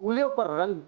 उंगलियों पर रंग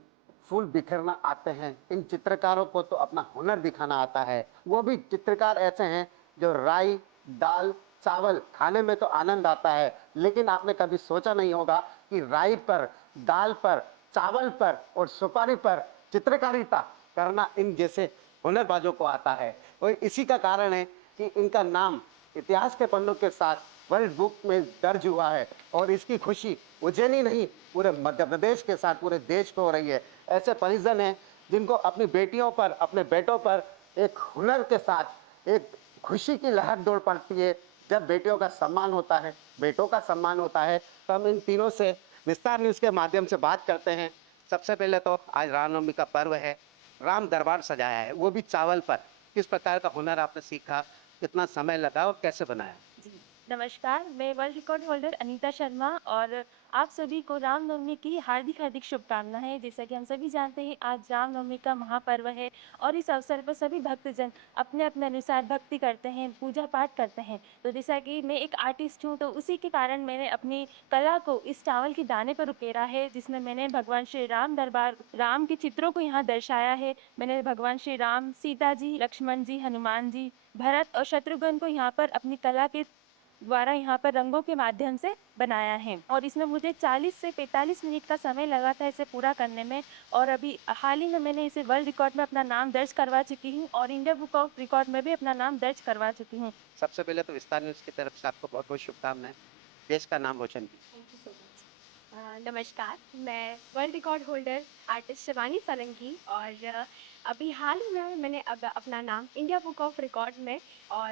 फूल बिखेरना आते हैं। इन चित्रकारों को तो अपना हुनर दिखाना आता है। वो भी चित्रकार ऐसे हैं जो राई, दाल, चावल खाने में तो आनंद आता है, लेकिन आपने कभी सोचा नहीं होगा कि राई पर, दाल पर, चावल पर और सुपारी पर चित्रकारिता करना इन जैसे हुनरबाजों को आता है। और इसी का कारण है कि इनका नाम इतिहास के पन्नों के साथ वर्ल्ड बुक में दर्ज हुआ है और इसकी खुशी उज्जैन ही नहीं, पूरे मध्य प्रदेश के साथ पूरे देश को हो रही है। ऐसे परिजन हैं जिनको अपनी बेटियों पर, अपने बेटों पर एक हुनर के साथ एक खुशी की लहर दौड़ पड़ती है। जब बेटियों का सम्मान होता है, बेटों का सम्मान होता है, तो हम इन तीनों से विस्तार न्यूज के माध्यम से बात करते हैं। सबसे पहले तो आज रामनवमी का पर्व है, राम दरबार सजाया है, वो भी चावल पर। किस प्रकार का हुनर आपने सीखा, कितना समय लगा और कैसे बनाया? जी, नमस्कार। मैं world record holder Anita Sharma और आप सभी को रामनवमी की हार्दिक-हार्दिक शुभकामनाएँ। जैसा कि हम सभी जानते हैं आज रामनवमी का महापर्व है और इस अवसर पर सभी भक्तजन अपने-अपने अनुसार भक्ति करते हैं, पूजा-पाठ करते हैं। तो जैसा कि मैं एक आर्टिस्ट हूँ, तो उसी के कारण मैंने अपनी कला को इस चावल के दाने पर उकेरा है, जिसमें मैंने भगवान श्री राम दरबार राम के चित्रों को यहाँ दर्शाया है। मैंने भगवान श्री राम, सीता जी, लक्ष्मण जी, हनुमान जी, भरत और शत्रुघ्न को यहाँ पर अपनी कला के द्वारा यहाँ पर रंगों के माध्यम से बनाया है और इसमें मुझे 40 से 45 मिनट का समय लगा था इसे पूरा करने में और अभी हाल ही में मैंने इसे वर्ल्ड रिकॉर्ड में अपना नाम दर्ज करवा चुकी हूँ और इंडिया बुक ऑफ रिकॉर्ड में भी अपना नाम दर्ज करवा चुकी हूँ। सबसे पहले तो विस्तार न्यूज की तरफ से आपको बहुत बहुत शुभकामनाएं। देश का नाम रोशन कीजिए। Thank you so much. नमस्कार, मैं world record holder artist Shivani Solanki और अभी हाल ही में मैंने अब अपना नाम इंडिया बुक ऑफ रिकॉर्ड में और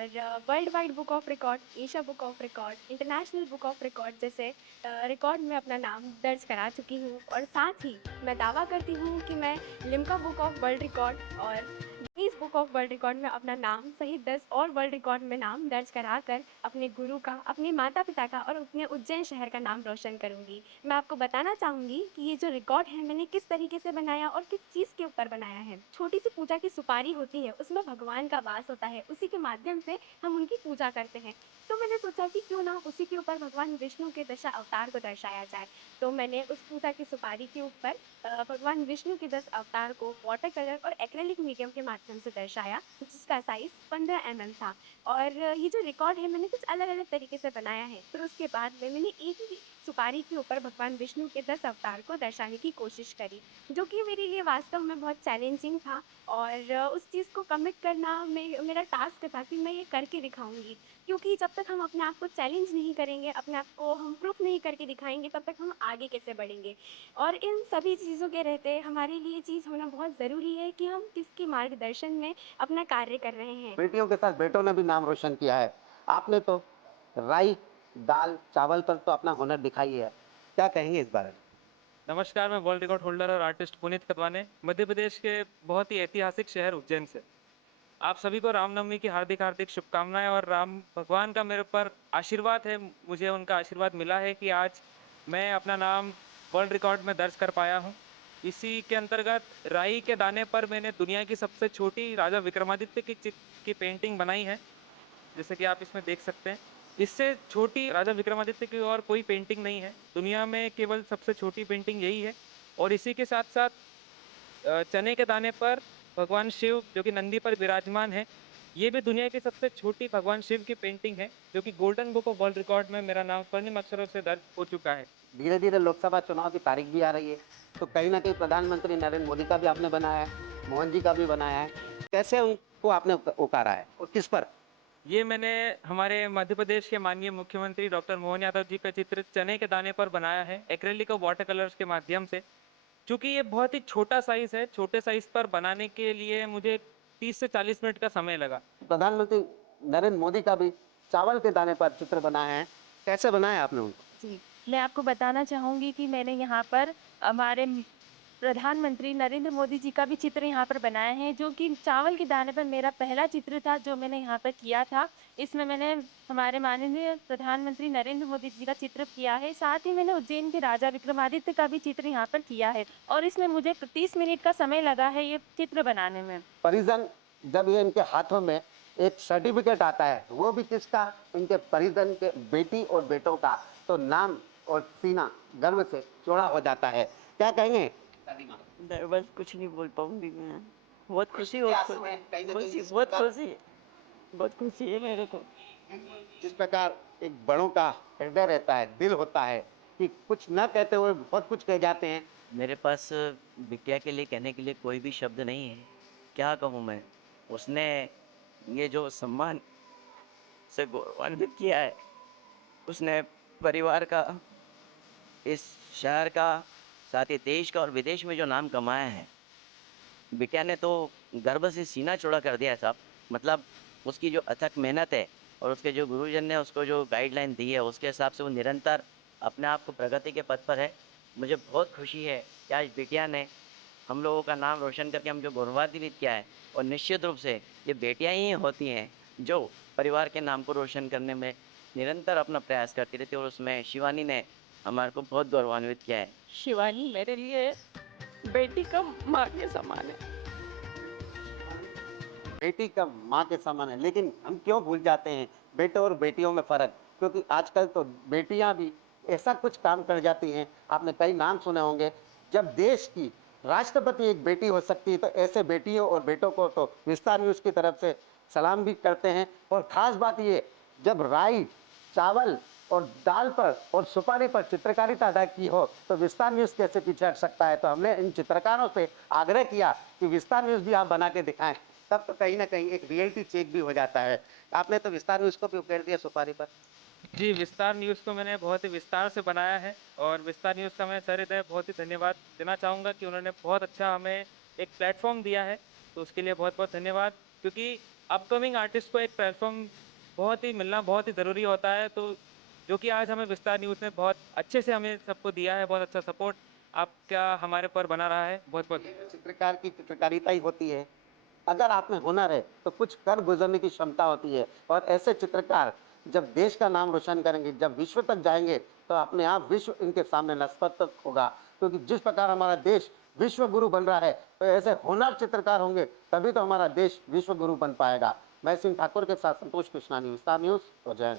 world wide book of record, Asia book of record, international book of record जैसे रिकॉर्ड में अपना नाम दर्ज करा चुकी हूँ और साथ ही मैं दावा करती हूँ कि मैं Limca book of world record और Guinness book of world record में अपना नाम सहित 10 और वर्ल्ड रिकॉर्ड में नाम दर्ज कराकर अपने गुरु का, अपने माता-पिता का और अपने उज्जैन शहर का नाम रोशन करूँगी। मैं आपको बताना चाहूँगी कि ये जो रिकॉर्ड है मैंने किस तरीके से बनाया और किस चीज़ के ऊपर बनाया है। छोटी-सी पूजा की सुपारी होती है, उसमें भगवान का वास होता है, उसी के माध्यम से हम उनकी पूजा करते हैं। तो मैंने सोचा कि क्यों ना उसी के ऊपर भगवान विष्णु के दशा अवतार को दर्शाया जाए। तो मैंने उस पूजा की सुपारी के ऊपर भगवान विष्णु के 10 अवतार को वाटर कलर और एक्रेलिक मीडियम के माध्यम से दर्शाया, जिसका साइज़ 15 एमएम था। और ये जो रिकॉर्ड है मैंने कुछ अलग-अलग तरीके से बनाया है। फिर उसके बाद में मैंने एक ही सुपारी के ऊपर भगवान विष्णु के 10 अवतार को दर्शाने की कोशिश करी, जो कि मेरे लिए वास्तव में बहुत चैलेंजिंग था और उस चीज़ को कमिट करना मेरा टास्क था कि मैं ये करके दिखाऊँगी। क्योंकि जब तक हम अपने आप को चैलेंज नहीं करेंगे, अपने आप को हम प्रूफ नहीं करके दिखाएँगे, तब तक हम आगे कैसे बढ़ेंगे। और इन सभी चीज़ों के रहते हमारे लिए ये चीज़ होना बहुत ज़रूरी है कि हम किसके मार्गदर्शन में अपना कार्य कर रहे हैं। बेटियों के साथ बेटों ने भी नाम रोशन किया है। आपने तो राई, दाल, चावल पर तो अपना हुनर दिखाई है। क्या कहेंगे इस बारे में? नमस्कार, मैं वर्ल्ड रिकॉर्ड होल्डर और आर्टिस्ट पुनीत खतवाने, मध्य प्रदेश के बहुत ही ऐतिहासिक शहर उज्जैन से। आप सभी को रामनवमी की हार्दिक-हार्दिक शुभकामनाएँ और राम भगवान का मेरे ऊपर आशीर्वाद है, मुझे उनका आशीर्वाद मिला है कि आज मैं अपना नाम वर्ल्ड रिकॉर्ड में दर्ज कर पाया हूँ। इसी के अंतर्गत राई के दाने पर मैंने दुनिया की सबसे छोटी राजा विक्रमादित्य की पेंटिंग बनाई है। जैसे कि आप इसमें देख सकते हैं। इससे छोटी राजा विक्रमादित्य की और कोई पेंटिंग नहीं है। दुनिया में केवल सबसे छोटी पेंटिंग यही है और इसी के साथ-साथ चने के दाने पर भगवान शिव जो कि नंदी पर विराजमान है, ये भी दुनिया की सबसे छोटी भगवान शिव की पेंटिंग है, जो कि golden book of world record में मेरा नाम स्वर्णिम अक्षरों से दर्ज हो चुका है। धीरे धीरे लोकसभा चुनाव की तारीख भी आ रही है, तो कहीं ना कहीं प्रधानमंत्री नरेंद्र मोदी का भी आपने बनाया है, मोहन जी का भी बनाया है। कैसे उनको आपने उतारा है और किस पर? ये मैंने हमारे मध्य प्रदेश के माननीय मुख्यमंत्री डॉक्टर मोहन यादव जी का चित्र चने के दाने पर बनाया है, एक्रिलिक और वाटर कलर्स के माध्यम से। चूँकि ये बहुत ही छोटा साइज़ है, छोटे साइज़ पर बनाने के लिए मुझे 30 से 40 मिनट का समय लगा। प्रधानमंत्री नरेंद्र मोदी का भी चावल के दाने पर चित्र बनाए हैं। कैसे बनाया आपने उनको? जी, मैं आपको बताना चाहूँगी कि मैंने यहाँ पर हमारे प्रधानमंत्री नरेंद्र मोदी जी का भी चित्र यहाँ पर बनाया है, जो कि चावल के दाने पर मेरा पहला चित्र था, जो मैंने यहाँ पर किया था। इसमें मैंने हमारे माननीय प्रधानमंत्री नरेंद्र मोदी जी का चित्र किया है, साथ ही मैंने उज्जैन के राजा विक्रमादित्य का भी चित्र यहाँ पर किया है और इसमें मुझे 30 मिनट का समय लगा है ये चित्र बनाने में। परिजन, जब ये इनके हाथों में एक सर्टिफिकेट आता है, वो भी किसका? इनके परिजन के बेटी और बेटों का, तो नाम और सीना गर्व से चौड़ा हो जाता है। क्या कहेंगे? मैं बस कुछ नहीं बोल पाऊंगी मैं। बहुत खुशी हो, आंसू हैं, कहीं ना कहीं खुशी, इस बहुत प्रकार- खुशी, बहुत खुशी है मेरे को। जिस प्रकार एक बड़ों का हृदय रहता है, दिल होता है कि कुछ न कहते हुए बहुत कुछ कह जाते हैं। मेरे पास बिटिया के लिए कहने के लिए कोई भी शब्द नहीं है। क्या कहूँ मैं? उसने ये जो सम्मान से गौरवान्वित किया है, उसने परिवार का, इस शहर का, साथ ही देश का और विदेश में जो नाम कमाया है, बिटिया ने तो गर्व से सीना चौड़ा कर दिया है साहब। मतलब उसकी जो अथक मेहनत है और उसके जो गुरुजन ने उसको जो गाइडलाइन दी है, उसके हिसाब से वो निरंतर अपने आप को प्रगति के पथ पर है। मुझे बहुत खुशी है कि आज बिटिया ने हम लोगों का नाम रोशन करके हम जो गौरवान्वित किया है। और निश्चित रूप से ये बेटियां ही होती हैं जो परिवार के नाम को रोशन करने में निरंतर अपना प्रयास करती रहती है, और उसमें शिवानी ने हमारे को बहुत गौरवान्वित किया है। शिवानी मेरे लिए बेटी का माँ के समान है। बेटी का माँ के समान है, लेकिन हम क्यों भूल जाते हैं बेटे और बेटियों में फर्क? क्योंकि आजकल तो बेटियां भी ऐसा कुछ काम कर जाती हैं। आपने कई नाम सुने होंगे। जब देश की राष्ट्रपति एक बेटी हो सकती है, तो ऐसे बेटियों और बेटों को तो विस्तार न्यूज की तरफ से सलाम भी करते हैं। और खास बात ये, जब राई, चावल और दाल पर और सुपारी पर चित्रकारिता अदा की हो, तो विस्तार न्यूज कैसे पीछे हट सकता है? तो हमने इन चित्रकारों से आग्रह किया कि विस्तार न्यूज भी आप बना के दिखाएं, तब तो कहीं ना कहीं एक रियलिटी चेक भी हो जाता है। आपने तो विस्तार न्यूज को भी उकेर दिया सुपारी पर। जी, विस्तार न्यूज़ को मैंने बहुत ही विस्तार से बनाया है, और विस्तार न्यूज़ का मैं सहृदय बहुत ही धन्यवाद देना चाहूँगा कि उन्होंने बहुत अच्छा हमें एक प्लेटफ़ॉर्म दिया है, तो उसके लिए बहुत-बहुत धन्यवाद। क्योंकि अपकमिंग आर्टिस्ट को एक प्लेटफ़ॉर्म बहुत ही मिलना बहुत ही ज़रूरी होता है, तो जो कि आज हमें विस्तार न्यूज़ ने बहुत अच्छे से हमें सबको दिया है, बहुत अच्छा सपोर्ट आपका हमारे ऊपर बना रहा है। बहुत-बहुत ये तो चित्रकार की चित्रकारिता ही होती है। अगर आप में हुनर है तो कुछ कर गुजरने की क्षमता होती है। और ऐसे चित्रकार जब देश का नाम रोशन करेंगे, जब विश्व तक जाएंगे, तो अपने आप विश्व इनके सामने नतमस्तक होगा। क्योंकि जिस प्रकार हमारा देश विश्व गुरु बन रहा है, तो ऐसे हुनर चित्रकार होंगे, तभी तो हमारा देश विश्व गुरु बन पाएगा। मैं सिंह ठाकुर के साथ संतोष कृष्णानी, विस्तार न्यूज, उज्जैन।